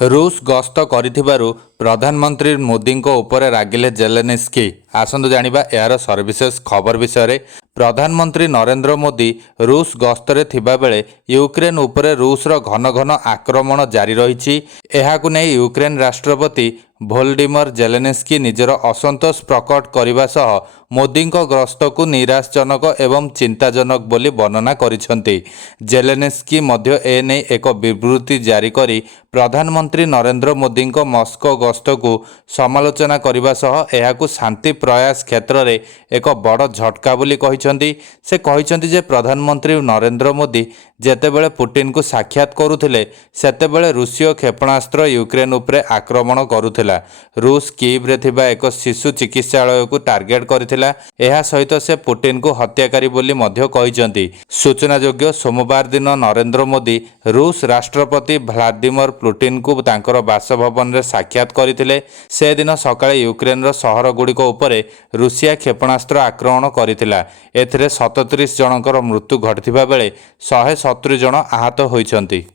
रूस गस्त करिथिबारु प्रधानमंत्री मोदी उपरे रागिले जेलेनिस्की। आसंतु जानिबा यार सर्विसेस खबर विषय रे। प्रधानमंत्री नरेंद्र मोदी रूस गस्तरे थिबा बेले यूक्रेन उपरे रूसर घन घन आक्रमण जारी रही। एहाकु नै यूक्रेन राष्ट्रपति भोलोडिमिर जेलेनिस्की निजर असंतोष प्रकट करने सह मोदी गस्त को निराशजनक एवं चिंताजनक बोली वर्णना करिसेंती। जेलेनिस्की मध्य एने एक विवृत्ति जारी करी प्रधानमंत्री नरेंद्र मोदी मस्को गस्त को समालोचना करने सह एहाकु शांति प्रयास क्षेत्र में एक बड़ झटका बोली कहिसेंती। से कहिसेंती जे प्रधानमंत्री नरेंद्र मोदी जेतेबेले पुतिन को साक्षात करुथिले सेतेबेले रूसीय क्षेपणास्त्र यूक्रेन उपरे आक्रमण करुथिला। रूस कीव रे थिबा एक शिशु चिकित्सालय को टार्गेट करथिला। एहा सहित से पुतिन को हत्याकारी बोली मध्य कहिसेंती। सूचनायोग्य सोमवार दिन नरेंद्र मोदी रूस राष्ट्रपति व्लादिमीर पुतिन को तांकर बासभवन रे साक्षात करथिले। से दिन सकाळे यूक्रेन रो सहर गुड़िक उपरे रूसिया क्षेपणास्त्र आक्रमण करथिला। एथिरे 37 जनकर मृत्यु घटिथिबा बेले 170 जन आहत होइछंती।